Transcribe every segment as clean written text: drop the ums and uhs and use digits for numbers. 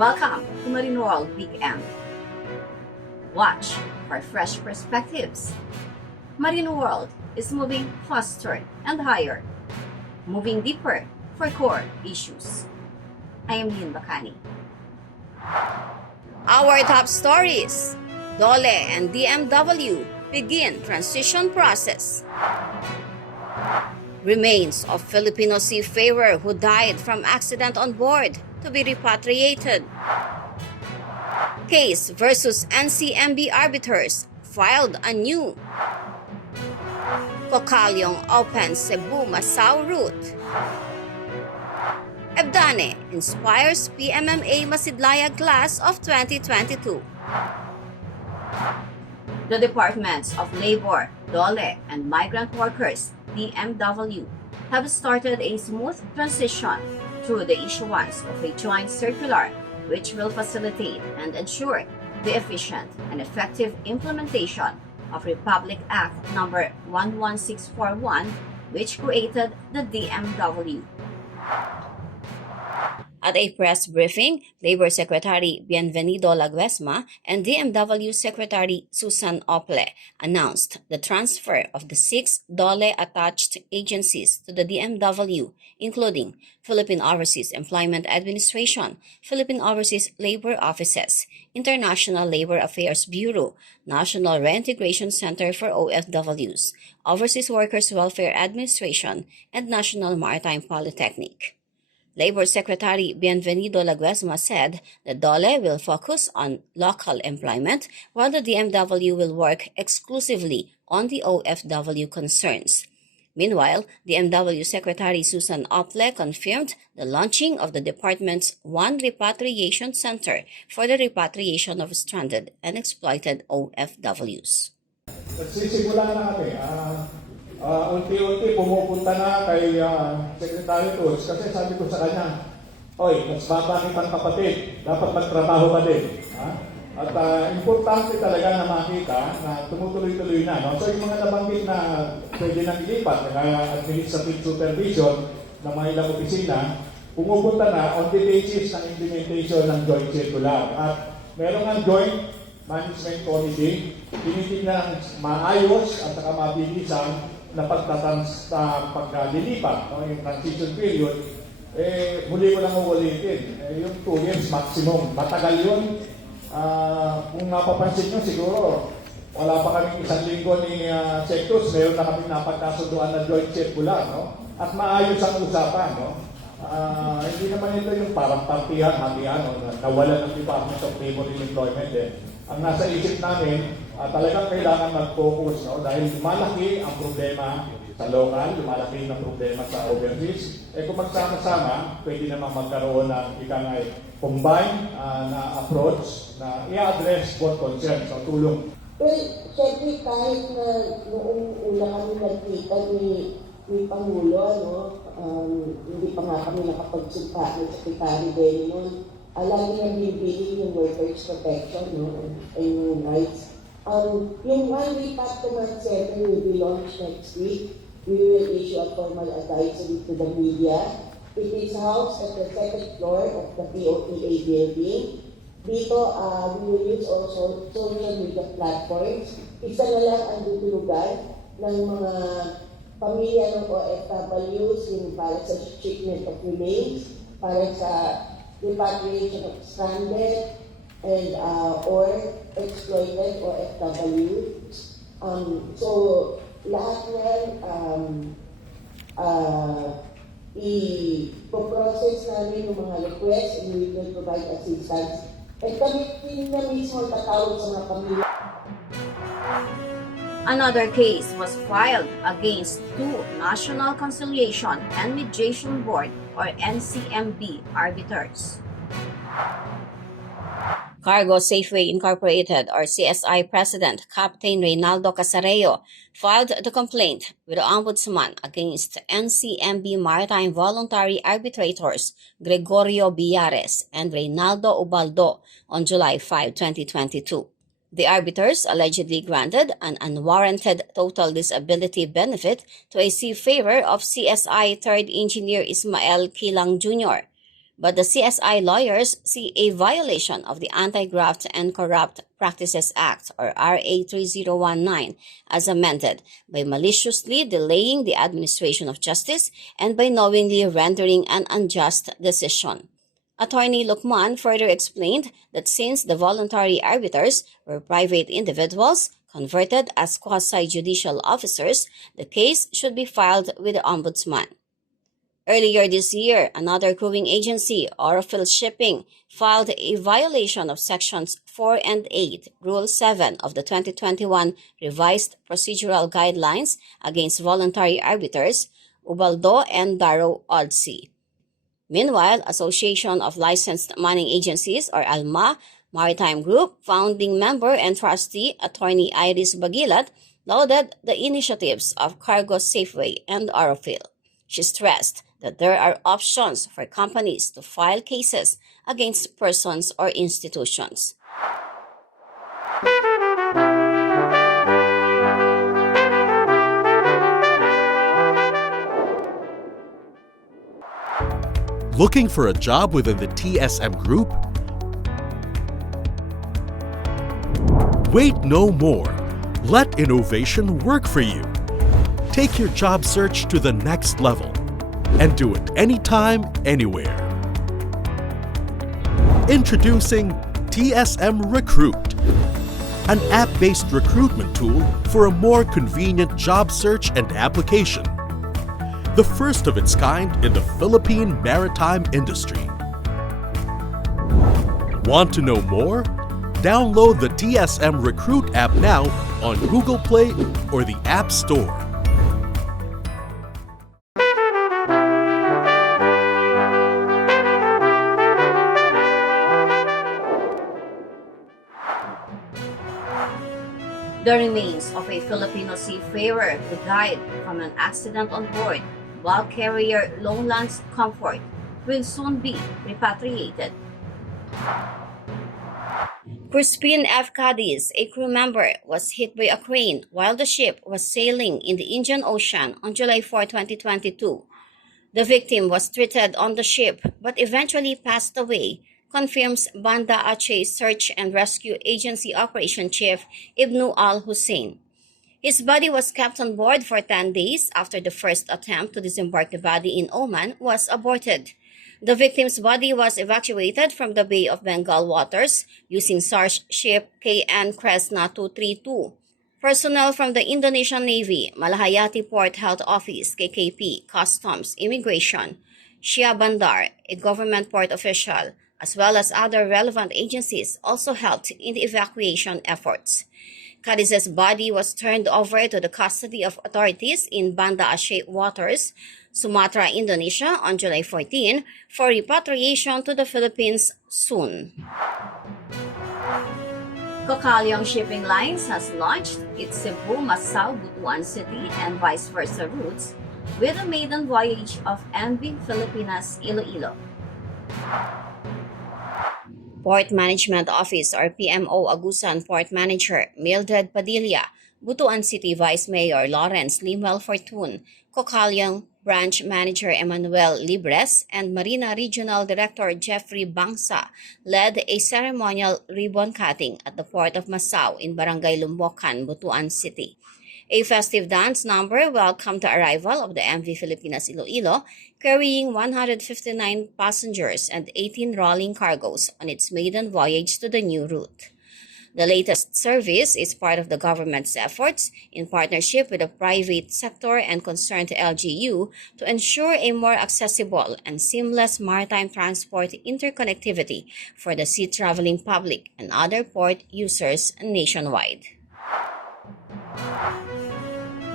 Welcome to Marino World Weekend. Watch for fresh perspectives. Marino World is moving faster and higher, moving deeper for core issues. I am Lynn Bacani. Our top stories: DOLE and DMW begin transition process. Remains of Filipino seafarer who died from accident on board to be repatriated. Case versus NCMB Arbitrators filed anew. Cokaliong opens CEBU-MASAO route. EBDANE inspires PMMA Masidlayag class of 2022. The Departments of Labor, DOLE, and Migrant Workers, DMW, have started a smooth transition through the issuance of a joint circular which will facilitate and ensure the efficient and effective implementation of Republic Act No. 11641, which created the DMW. At a press briefing, Labor Secretary Bienvenido Laguesma and DMW Secretary Susan Ople announced the transfer of the 6 DOLE-attached agencies to the DMW, including Philippine Overseas Employment Administration, Philippine Overseas Labor Offices, International Labor Affairs Bureau, National Reintegration Center for OFWs, Overseas Workers Welfare Administration, and National Maritime Polytechnic. Labor Secretary Bienvenido Laguesma said the DOLE will focus on local employment while the DMW will work exclusively on the OFW concerns. Meanwhile, DMW Secretary Susan Ople confirmed the launching of the department's One Repatriation Center for the repatriation of stranded and exploited OFWs. Nagsisimula na kami. Unti-unti pumupunta na kay Secretary Tools kasi sabi ko sa kanya, "Oy, mas bata kitang kapatid, dapat magtrabaho ka din." At importante talaga na makita na tumutuloy-tuloy na. No? So yung mga nabanggit na pwede nang ilipat, kaya administrative supervision ng mga ilang opisina, pumupunta na on the basis ng implementation ng joint circular. At meron ang joint management committee, tinitingnan maayos at saka mabilisan na paglilipat, no? Yung transition period, huli ko lang ulitin, yung 2 years maximum. Matagal yun. Kung napapansin nyo, siguro, wala pa kaming 1 linggo ni Sectus, meron na kaming napagkasunduan na joint circular, no? At maayos ang usapan, no? Hindi naman ito yung parang partihan, hatihan, no? Nawala ng Department of Labor and Employment. Ang nasa isip namin, talagang kailangan mag-focus, no? Dahil lumalaki ang problema sa local, lumalaki ang problema sa overseas. Kung magsama-sama, pwede naman magkaroon ng combined na approach na i-address both concerns o tulong. Well, syempre kahit na noong una kami nagkita ni Pangulo, hindi pa nga kami nakapagsupa ng Secretary Benny noon, lagi nang bibili yung workers' protection, and human rights. Yung One Repatriation Center will be launched next week. We will issue a formal advisory to the media. It is housed at the 2nd floor of the POTA building. Dito, we will use also social media platforms. Isa na lang ang tutulugan ng mga pamilya ng OFWs yung para sa shipment of remains, para sa repatriation of stranded and or exploited OFWs. So lahat yan i-process namin yung mga requests and we will provide assistance. At kami din na mismo tatawag sa mga pamilya. Another case was filed against 2 National Conciliation and Mediation Board or NCMB Arbiters. Cargo Safeway Incorporated or CSI President Captain Reynaldo Casareo filed the complaint with the Ombudsman against NCMB Maritime Voluntary Arbitrators Gregorio Villares and Reynaldo Ubaldo on July 5, 2022. The arbiters allegedly granted an unwarranted total disability benefit to a seafarer of CSI 3rd Engineer Ismael Kilang Jr. but the CSI lawyers see a violation of the Anti-Graft and Corrupt Practices Act, or RA 3019, as amended, by maliciously delaying the administration of justice and by knowingly rendering an unjust decision. Attorney Lukman further explained that since the voluntary arbiters were private individuals converted as quasi-judicial officers, the case should be filed with the Ombudsman. Earlier this year, another crewing agency, Orofil Shipping, filed a violation of Sections 4 and 8, Rule 7 of the 2021 Revised Procedural Guidelines against voluntary arbiters, Ubaldo and Darrow Odsey. Meanwhile, Association of Licensed Mining Agencies, or ALMA, Maritime Group, founding member and trustee Attorney Iris Bagilat, lauded the initiatives of Cargo Safeway and Orofil. She stressed that there are options for companies to file cases against persons or institutions. Looking for a job within the TSM Group? Wait no more. Let innovation work for you. Take your job search to the next level and do it anytime, anywhere. Introducing TSM Recruit, an app-based recruitment tool for a more convenient job search and application. The first of its kind in the Philippine maritime industry. Want to know more? Download the TSM Recruit app now on Google Play or the App Store. The remains of a Filipino seafarer who died from an accident on board bulk carrier Lowlands Comfort will soon be repatriated. Crispin F. Cadiz, a crew member, was hit by a crane while the ship was sailing in the Indian Ocean on July 4, 2022. The victim was treated on the ship but eventually passed away, confirms Banda Aceh Search and Rescue Agency Operation Chief Ibnu Al-Hussein. His body was kept on board for 10 days after the first attempt to disembark the body in Oman was aborted. The victim's body was evacuated from the Bay of Bengal waters using SARS ship KN Kresna 232. Personnel from the Indonesian Navy, Malahayati Port Health Office, KKP, Customs, Immigration, Shia Bandar, a government port official, as well as other relevant agencies also helped in the evacuation efforts. Cadiz's body was turned over to the custody of authorities in Banda Aceh waters, Sumatra, Indonesia on July 14 for repatriation to the Philippines soon. Cokaliong Shipping Lines has launched its Cebu-MASAO, Butuan City and vice versa routes with a maiden voyage of MV Filipinas Iloilo. Port Management Office or PMO Agusan Port Manager Mildred Padilla, Butuan City Vice Mayor Lawrence Limuel Fortun, Cokaliong Branch Manager Emmanuel Libres, and Marina Regional Director Jeffrey Bangsa led a ceremonial ribbon cutting at the Port of Masao in Barangay Lumbocan, Butuan City. A festive dance number welcomed the arrival of the MV Filipinas Iloilo, carrying 159 passengers and 18 rolling cargoes on its maiden voyage to the new route. The latest service is part of the government's efforts in partnership with the private sector and concerned LGU to ensure a more accessible and seamless maritime transport interconnectivity for the sea-traveling public and other port users nationwide.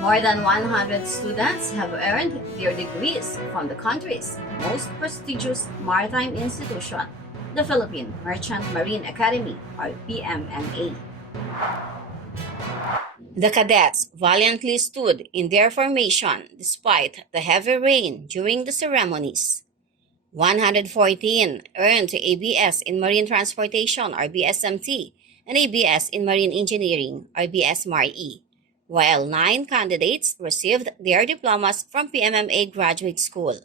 More than 100 students have earned their degrees from the country's most prestigious maritime institution, the Philippine Merchant Marine Academy, or PMMA. The cadets valiantly stood in their formation despite the heavy rain during the ceremonies. 114 earned ABS in Marine Transportation, or BSMT, and ABS in Marine Engineering, or BSMARE, while 9 candidates received their diplomas from PMMA Graduate School.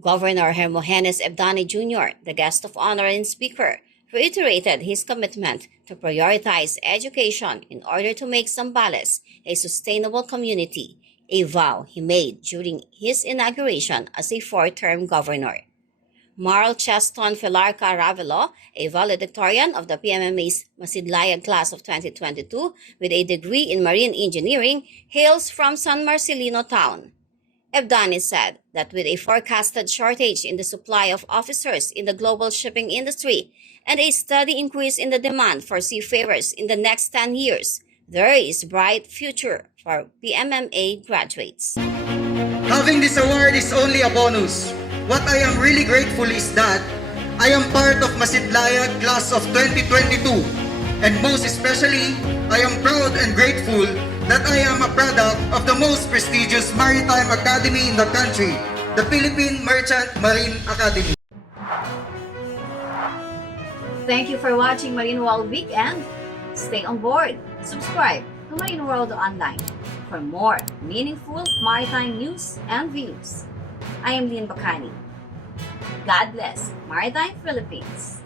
Governor Hermogenes EBDANE Jr., the guest of honor and speaker, reiterated his commitment to prioritize education in order to make Zambales a sustainable community, a vow he made during his inauguration as a four-term governor. Marl Cheston Filarca Ravelo, a valedictorian of the PMMA's Masidlayag class of 2022 with a degree in marine engineering, hails from San Marcelino town. EBDANE said that with a forecasted shortage in the supply of officers in the global shipping industry and a steady increase in the demand for seafarers in the next 10 years, there is a bright future for PMMA graduates. Having this award is only a bonus. What I am really grateful is that I am part of Masidlayag class of 2022, and most especially, I am proud and grateful that I am a product of the most prestigious maritime academy in the country, the Philippine Merchant Marine Academy. Thank you for watching Marine World Weekend. Stay on board. Subscribe to Marine World Online for more meaningful maritime news and views. I am Lynn Bacani. God bless Maritime Philippines.